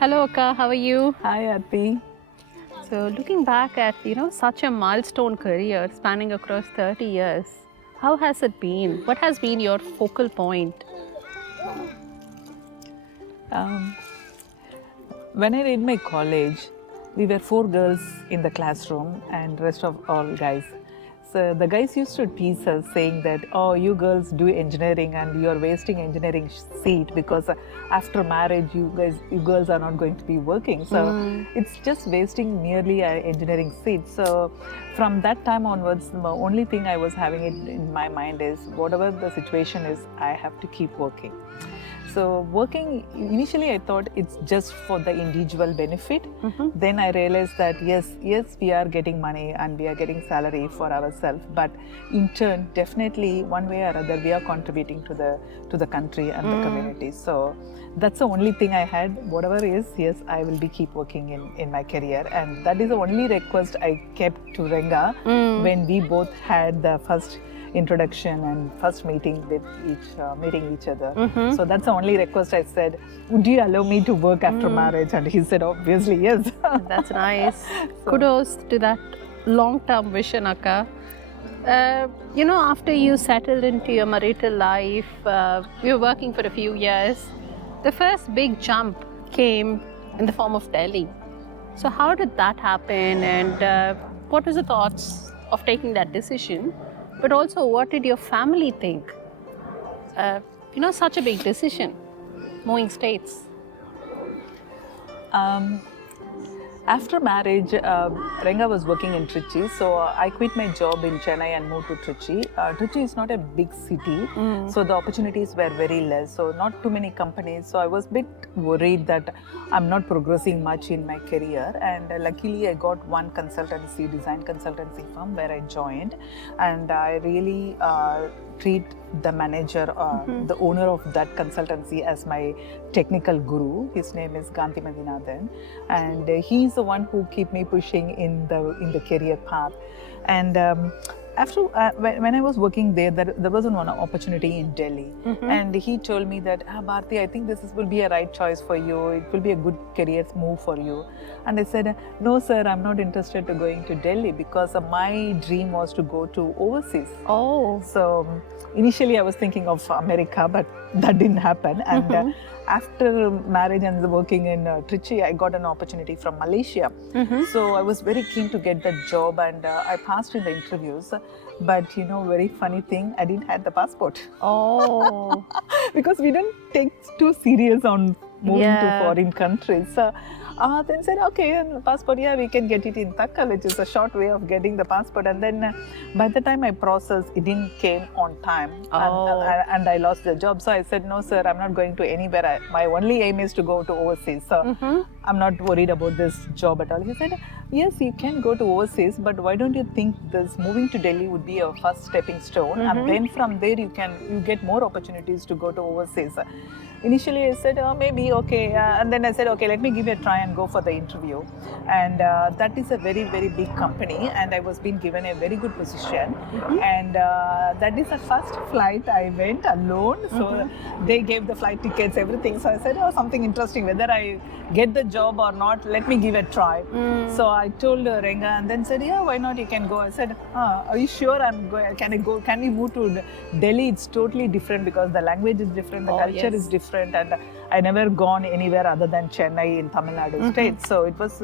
Hello, Akka. How are you? Hi, Aarti. So, looking back at such a milestone career spanning across 30 years, how has it been? What has been your focal point? Um, when I did my college, we were 4 girls in the classroom and rest of all guys. So the guys used to tease us saying that, oh, you girls do engineering and you are wasting engineering seat because after marriage you girls are not going to be working. So it's just wasting merely an engineering seat. So from that time onwards, the only thing I was having it in my mind is whatever the situation is, I have to keep working. So working, initially I thought it's just for the individual benefit. Then I realized that yes, we are getting money and we are getting salary for ourselves, but in turn, definitely one way or other, we are contributing to the country and the community. So that's the only thing I had. Whatever is, yes, I will be keep working in my career, and that is the only request I kept to Renga when we both had the first introduction and first meeting with meeting each other. So that's the only request I said. Would you allow me to work after marriage? And he said, obviously yes. That's nice. Kudos to that long-term vision, Akka. After you settled into your marital life, you were working for a few years. The first big jump came in the form of Delhi. So how did that happen, and what was the thoughts of taking that decision? But also, what did your family think? Such a big decision, moving states. After marriage, Renga was working in Trichy, so I quit my job in Chennai and moved to Trichy. Trichy is not a big city, so the opportunities were very less, so not too many companies. So I was a bit worried that I'm not progressing much in my career, and luckily I got one design consultancy firm where I joined, and I really treat the manager, the owner of that consultancy as my technical guru. His name is Ganti Madinathan, and he's the one who keep me pushing in the career path. And after when I was working there was one opportunity in Delhi, and he told me that, Bharati, I think will be a right choice for you. It will be a good career move for you. And I said, no sir, I'm not interested to going to Delhi because my dream was to go to overseas. Oh. So initially I was thinking of America, but that didn't happen. And after marriage and working in Trichy, I got an opportunity from Malaysia. So I was very keen to get that job, and I passed in the interviews. But very funny thing, I didn't have the passport. Oh. Because we don't take too serious on moving to foreign countries. So then said, okay, passport, yeah, we can get it in Takkal, which is a short way of getting the passport. And then by the time I processed, it didn't came on time. And I lost the job. So I said, no, sir, I'm not going to anywhere. My only aim is to go to overseas. So I'm not worried about this job at all. He said, yes, you can go to overseas, but why don't you think this moving to Delhi would be a first stepping stone? And then from there, you get more opportunities to go to overseas. Initially, I said, oh, maybe, okay. And then I said, okay, let me give it a try and go for the interview. And that is a very, very big company. And I was being given a very good position. And that is the first flight I went alone. So they gave the flight tickets, everything. So I said, oh, something interesting. Whether I get the job or not, let me give it a try. So I told Renga, and then said, yeah, why not? You can go. I said, are you sure I'm going? Can I go? Can we move to Delhi? It's totally different because the language is different, the culture is different. And I never gone anywhere other than Chennai in Tamil Nadu state. So it was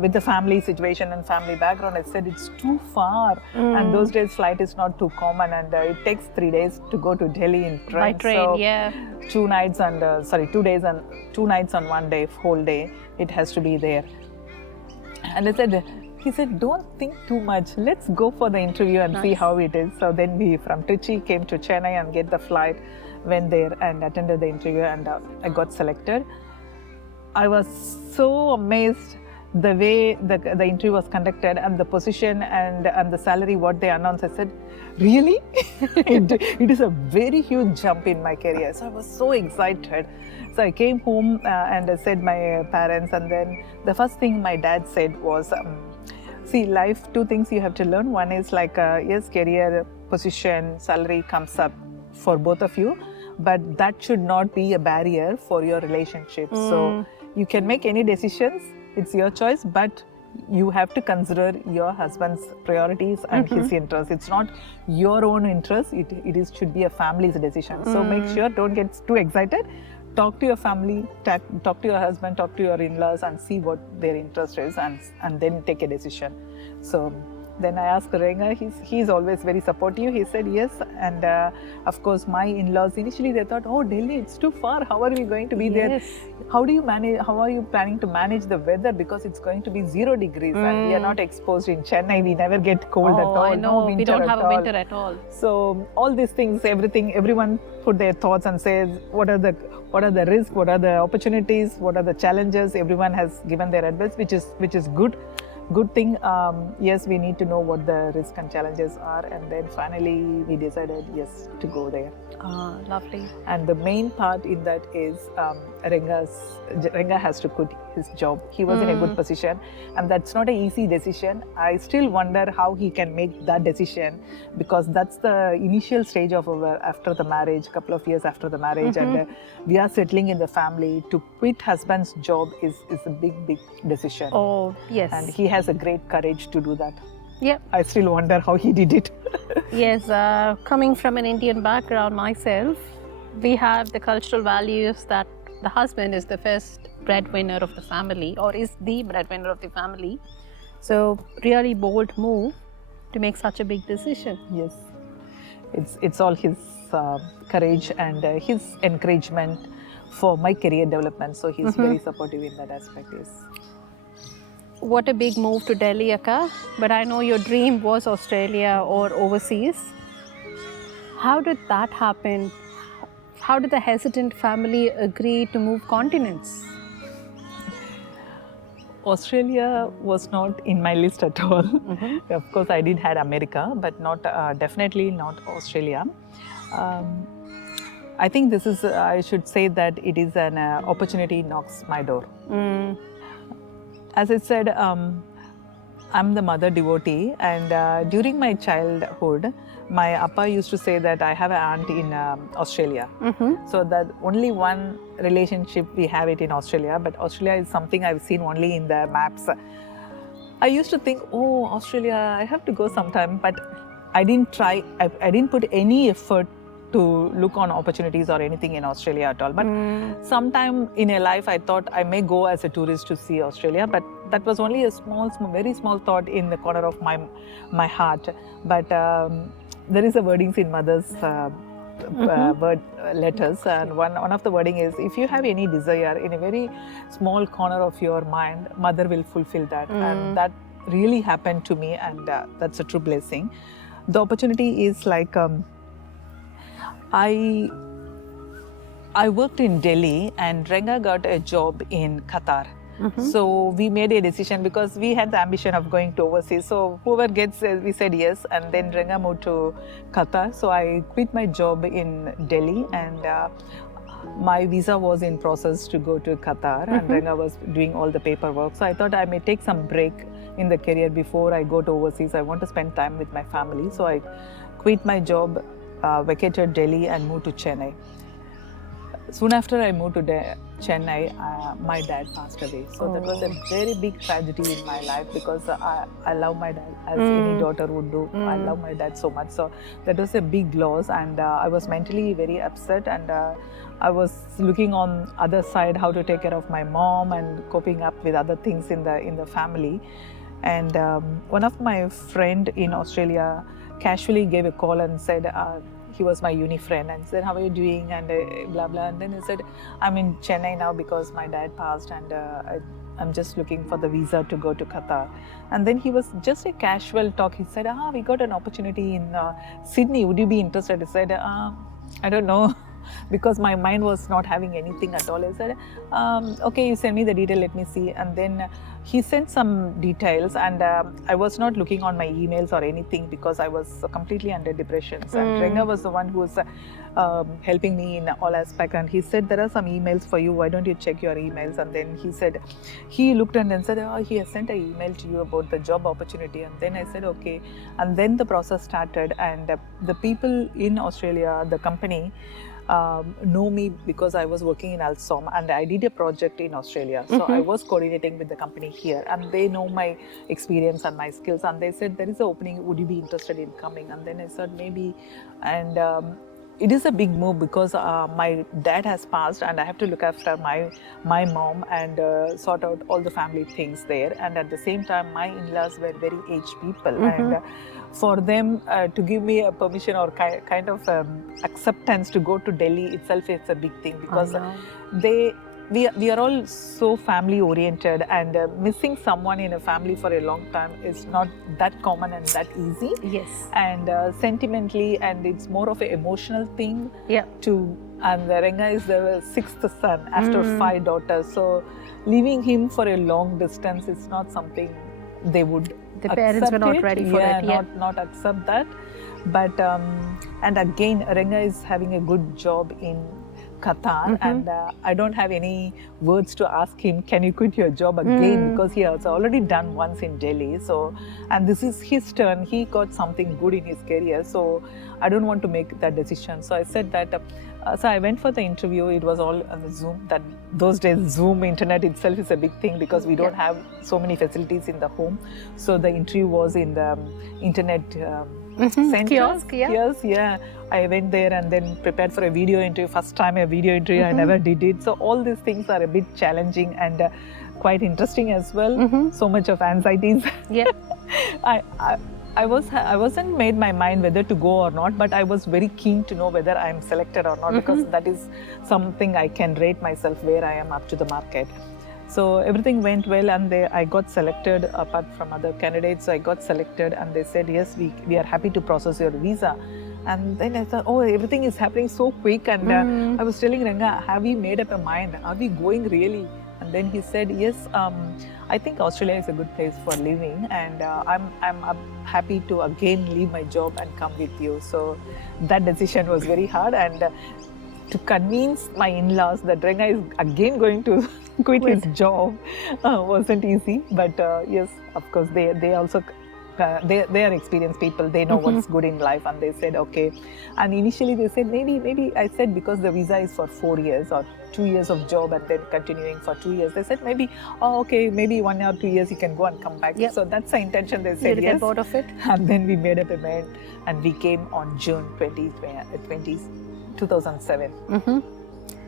with the family situation and family background, I said it's too far. And those days flight is not too common, and it takes 3 days to go to Delhi in train. By train, so 2 nights and 2 days and 2 nights on 1 day, whole day, it has to be there. And he said, don't think too much. Let's go for the interview and see how it is. So then we from Trichy came to Chennai and get the flight, went there and attended the interview, and I got selected. I was so amazed the way the interview was conducted and the position and the salary what they announced. I said, really? it is a very huge jump in my career. So I was so excited. So I came home and I said my parents, and then the first thing my dad said was, see, life, 2 things you have to learn. One is like, yes, career, position, salary comes up for both of you. but that should not be a barrier for your relationship. So you can make any decisions, it's your choice, but you have to consider your husband's priorities and his interests. It's not your own interest, it should be a family's decision. So make sure, don't get too excited. Talk to your family, talk to your husband, talk to your in-laws and see what their interest is, and then take a decision. So then I asked Renga, he's always very supportive. He said yes, and of course my in-laws initially they thought, oh, Delhi, it's too far. How are we going to be there? How are you planning to manage the weather, because it's going to be 0 degrees and we are not exposed in Chennai. We never get cold at all. I know. No winter we don't have at a all. winter at all. So all these things, everyone put their thoughts and says what are the risks, what are the opportunities, what are the challenges. Everyone has given their advice, which is good thing. Yes, we need to know what the risks and challenges are, and then finally we decided yes to go there. Lovely. And the main part in that is Renga has to quit his job. He was in a good position, and that's not an easy decision. I still wonder how he can make that decision, because that's the initial stage of after the marriage, couple of years after the marriage, and we are settling in the family. To quit husband's job is a big decision. Oh, yes. And he has a great courage to do that. Yep. I still wonder how he did it. Yes, coming from an Indian background myself, we have the cultural values that the husband is the first breadwinner of the family, or is the breadwinner of the family. So really bold move to make such a big decision. Yes, it's all his courage and his encouragement for my career development. So he's very supportive in that aspect. Yes. What a big move to Delhi, Akka. But I know your dream was Australia or overseas. How did that happen? How did the hesitant family agree to move continents? Australia was not in my list at all. Of course, I did had America, but not definitely not Australia. I think this is, I should say that it is an opportunity knocks my door. As I said, I'm the mother devotee, and during my childhood, my appa used to say that I have an aunt in Australia. So that only one relationship we have it in Australia, but Australia is something I've seen only in the maps. I used to think, oh, Australia, I have to go sometime, but I didn't try, I didn't put any effort to look on opportunities or anything in Australia at all. But sometime in a life, I thought I may go as a tourist to see Australia, but that was only a very small thought in the corner of my heart. But there is a wordings in mother's word letters, and one of the wording is, if you have any desire in a very small corner of your mind, mother will fulfill that. And that really happened to me, and that's a true blessing. The opportunity is like, I worked in Delhi, and Renga got a job in Qatar. So we made a decision because we had the ambition of going to overseas. So whoever gets, we said yes, and then Renga moved to Qatar. So I quit my job in Delhi, and my visa was in process to go to Qatar, and Renga was doing all the paperwork. So I thought I may take some break in the career before I go to overseas. I want to spend time with my family. So I quit my job, vacated Delhi, and moved to Chennai. Soon after I moved to Chennai, my dad passed away. So that was a very big tragedy in my life, because I love my dad as any daughter would do. I love my dad so much. So that was a big loss, and I was mentally very upset, and I was looking on other side how to take care of my mom and coping up with other things in the family. And one of my friend in Australia casually gave a call and said, he was my uni friend, and said, how are you doing, and blah blah. And then he said, I'm in Chennai now because my dad passed, and I'm just looking for the visa to go to Qatar. And then he was just a casual talk. He said, we got an opportunity in Sydney, would you be interested? I said, I don't know, because my mind was not having anything at all. I said, okay, you send me the detail, let me see. And then he sent some details, and I was not looking on my emails or anything, because I was completely under depressions. And Renga was the one who was helping me in all aspects. And he said, there are some emails for you, why don't you check your emails? And then he said, he looked and then said, he has sent an email to you about the job opportunity. And then I said, okay. And then the process started, and the people in Australia, the company, know me because I was working in Alstom and I did a project in Australia. So I was coordinating with the company here, and they know my experience and my skills, and they said there is an opening, would you be interested in coming? And then I said maybe, and it is a big move because my dad has passed and I have to look after my mom and sort out all the family things there. And at the same time, my in-laws were very aged people, and for them to give me a permission or kind of acceptance to go to Delhi itself is a big thing, because we are all so family oriented, and missing someone in a family for a long time is not that common and that easy. Yes. And sentimentally, and it's more of an emotional thing. Yeah. And Renga is the sixth son after 5 daughters. So leaving him for a long distance is not something they would The parents were not ready for it. Yeah. Not accept that. But and again, Renga is having a good job in Qatar, and I don't have any words to ask him, can you quit your job again? Because he has already done once in Delhi. So, and this is his turn. He got something good in his career. So I don't want to make that decision. So I said that, so I went for the interview. It was all on the Zoom. That those days, Zoom internet itself is a big thing because we don't have so many facilities in the home. So the interview was in the internet center. Kiosk, yeah. Kiosk, yeah. I went there and then prepared for a video interview. First time a video interview, I never did it. So all these things are a bit challenging and quite interesting as well. So much of anxieties. Yeah. I wasn't made my mind whether to go or not, but I was very keen to know whether I am selected or not, because that is something I can rate myself where I am up to the market. So everything went well, and I got selected. Apart from other candidates, I got selected, and they said, yes, we are happy to process your visa. And then I thought, oh, everything is happening so quick. And I was telling Ranga, have we made up a mind? Are we going really? And then he said, yes, I think Australia is a good place for living, and I'm happy to again leave my job and come with you. So that decision was very hard, and to convince my in-laws that Ranga is again going to quit his job wasn't easy. But yes, of course, they also they are experienced people. They know what's good in life, and they said okay. And initially they said maybe I said because the visa is for 4 years or 2 years of job and then continuing for 2 years. They said maybe okay, maybe 1 or 2 years you can go and come back. Yep. So that's the intention. They said yes. Get bored of it. And then we made up a mind, and we came on June 2007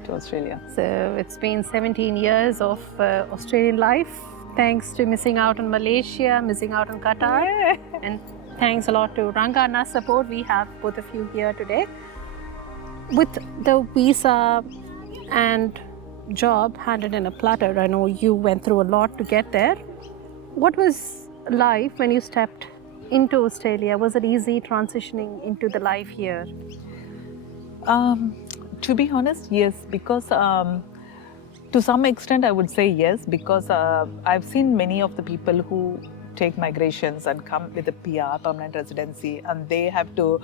to Australia. So it's been 17 years of Australian life. Thanks to missing out on Malaysia, missing out on Qatar. Yeah. And thanks a lot to Ranga and us support. We have both of you here today. With the visa and job handed in a platter, I know you went through a lot to get there. What was life when you stepped into Australia? Was it easy transitioning into the life here? To be honest, yes, because to some extent I would say yes, because I've seen many of the people who take migrations and come with a PR, permanent residency, and they have to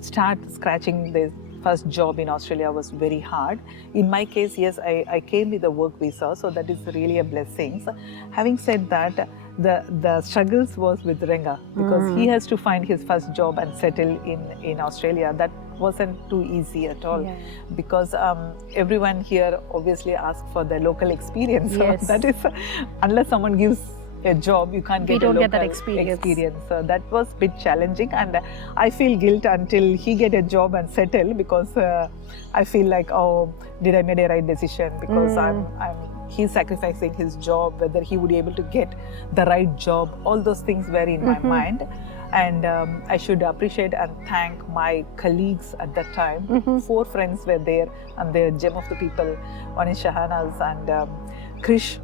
start scratching their first job in Australia was very hard. In my case, yes, I came with a work visa, so that is really a blessing. So, having said that, the struggles was with Renga, because he has to find his first job and settle in Australia. That wasn't too easy at all, because everyone here obviously asks for the local experience. Yes. So that is, unless someone gives a job, you can't get a local that experience. So that was a bit challenging, and I feel guilt until he get a job and settle, because I feel like, oh, did I made a right decision? Because he's sacrificing his job, whether he would be able to get the right job. All those things were in my mind. And I should appreciate and thank my colleagues at that time. 4 friends were there, and they're gem of the people. One is Shahanaz and Krish,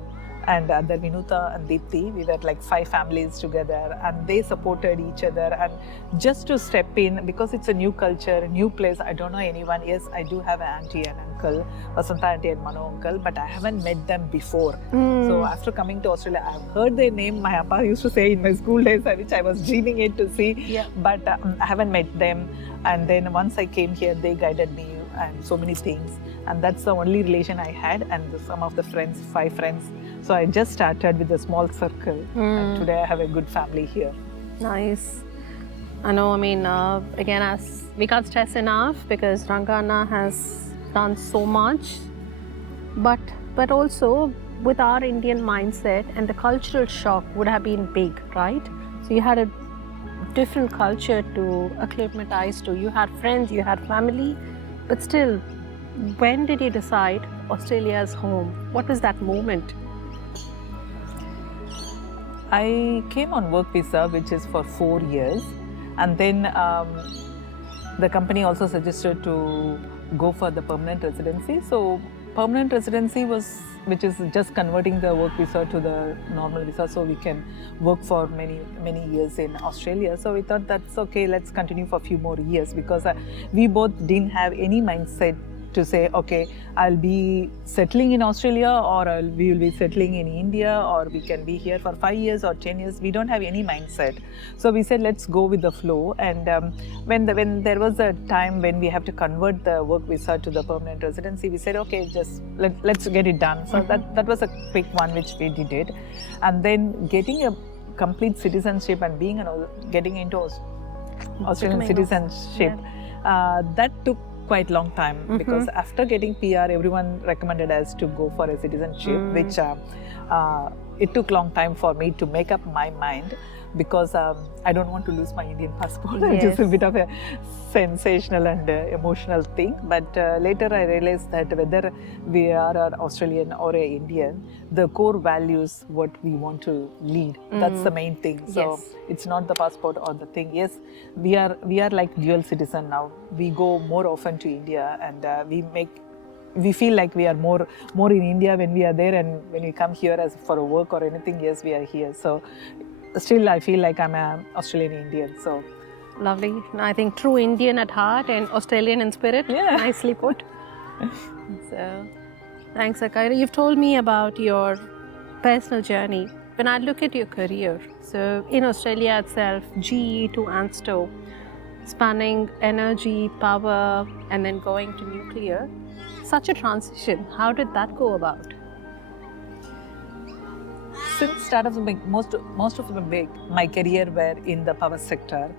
and other Vinuta and Deepthi. We were like 5 families together, and they supported each other. And just to step in, because it's a new culture, a new place, I don't know anyone. Yes, I do have an auntie and uncle, Vasanta auntie and Mano uncle, but I haven't met them before. So after coming to Australia, I've heard their name. My appa used to say in my school days, which I was dreaming it to see, but I haven't met them. And then once I came here, they guided me and so many things. And that's the only relation I had, and some of the friends, 5 friends. So I just started with a small circle, and today I have a good family here. Nice. I know, I mean, again, as we can't stress enough, because Rangana has done so much, but also with our Indian mindset, and the cultural shock would have been big, right? So you had a different culture to acclimatize to. You had friends, you had family, but still, when did you decide Australia is home? What was that moment? I came on work visa, which is for 4 years, and then the company also suggested to go for the permanent residency. So permanent residency which is just converting the work visa to the normal visa, so we can work for many years in Australia. So we thought that's okay, let's continue for a few more years, because we both didn't have any mindset to say, okay, I'll be settling in Australia, or we will be settling in India, or we can be here for 5 years or 10 years. We don't have any mindset. So we said, let's go with the flow. And when there was a time when we have to convert the work visa to the permanent residency, we said, okay, just let's get it done. So that was a quick one, which we did it. And then getting a complete citizenship and getting into Australian citizenship, that took quite long time, because after getting PR, everyone recommended us to go for a citizenship, which it took long time for me to make up my mind, because I don't want to lose my Indian passport. Yes. It's a bit of a sensational and emotional thing. But later I realized that whether we are an Australian or an Indian, the core values, what we want to lead, that's the main thing. So it's not the passport or the thing. Yes, we are like dual citizen now. We go more often to India, and we feel like we are more in India when we are there, and when we come here as for a work or anything, yes, we are here. So still I feel like I'm an Australian Indian. So lovely. I think true Indian at heart and Australian in spirit. Yeah. Nicely put. So thanks, Akaira. You've told me about your personal journey. When I look at your career, so in Australia itself, GE to ANSTO, spanning energy, power, and then going to nuclear, such a transition. How did that go about? Since start of most of my career were in the power sector.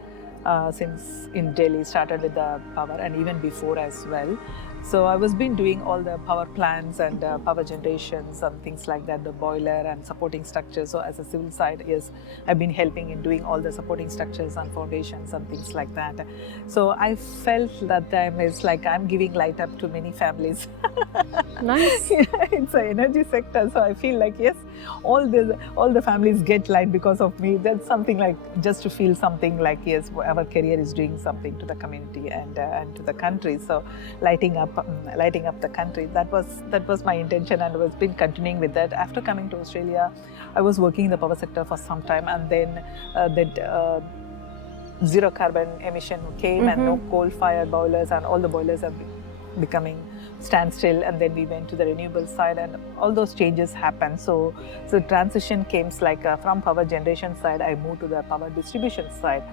Since in Delhi, started with the power, and even before as well. So I was been doing all the power plants and power generations and things like that, the boiler and supporting structures. So as a civil side, yes, I've been helping in doing all the supporting structures and foundations and things like that. So I felt that time is like I'm giving light up to many families. Nice. It's an energy sector, so I feel like yes, all the families get light because of me. That's something like just to feel something like yes, our career is doing something to the community and to the country. So lighting up the country. That was my intention, and I was been continuing with that. After coming to Australia, I was working in the power sector for some time, and then zero carbon emission came, and no coal-fired boilers, and all the boilers are becoming standstill, and then we went to the renewable side, and all those changes happened. So transition came like from power generation side, I moved to the power distribution side,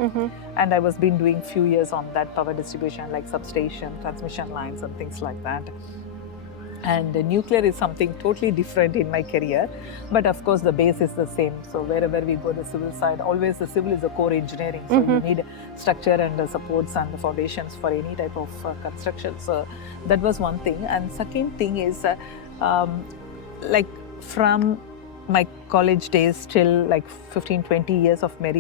and I was been doing few years on that power distribution, like substation, transmission lines, and things like that. And nuclear is something totally different in my career, but of course the base is the same. So wherever we go, the civil side, always the civil is the core engineering. So you need structure and the supports and the foundations for any type of construction. So that was one thing. And second thing is like from my college days till like 15-20 years of my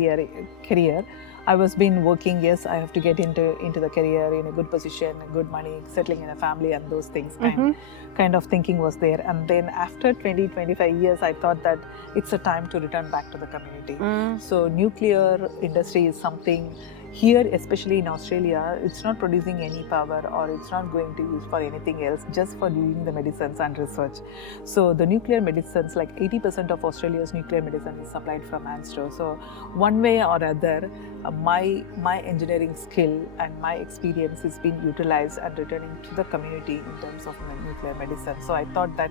career, I was been working. Yes, I have to get into the career in a good position, good money, settling in a family, and those things. Kind of thinking was there. And then after 20-25 years, I thought that it's a time to return back to the community. So nuclear industry is something here, especially in Australia, it's not producing any power, or it's not going to use for anything else, just for doing the medicines and research. So the nuclear medicines, like 80% of Australia's nuclear medicine is supplied from ANSTO. So one way or other, my engineering skill and my experience is being utilized and returning to the community in terms of nuclear medicine. So I thought that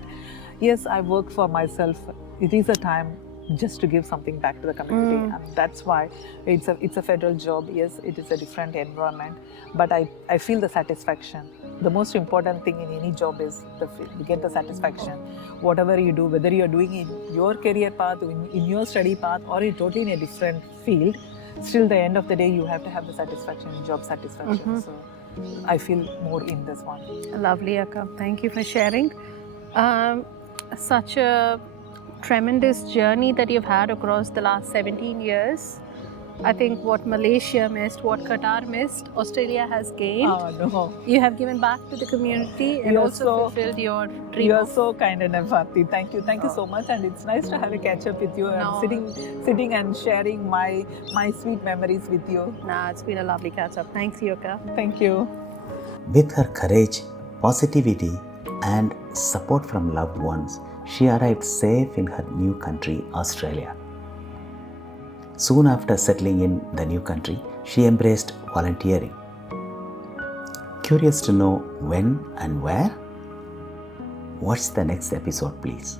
yes, I work for myself. It is a time just to give something back to the community, and that's why it's a federal job. Yes, it is a different environment, but I feel the satisfaction. The most important thing in any job is you get the satisfaction. Whatever you do, whether you are doing in your career path, in your study path, or totally in a different field, still the end of the day you have to have the satisfaction, job satisfaction. So I feel more in this one. Lovely, Akka. Thank you for sharing. Such a tremendous journey that you've had across the last 17 years. I think what Malaysia missed, what Qatar missed, Australia has gained. No. You have given back to the community and also fulfilled your dream. You are so kind enough, Bharathi. Thank you so much, and it's nice to have a catch up with you. No. I'm sitting and sharing my sweet memories with you. It's been a lovely catch up. Thanks, Yuka. Thank you. With her courage, positivity, and support from loved ones, she arrived safe in her new country, Australia. Soon after settling in the new country, she embraced volunteering. Curious to know when and where? Watch the next episode, please.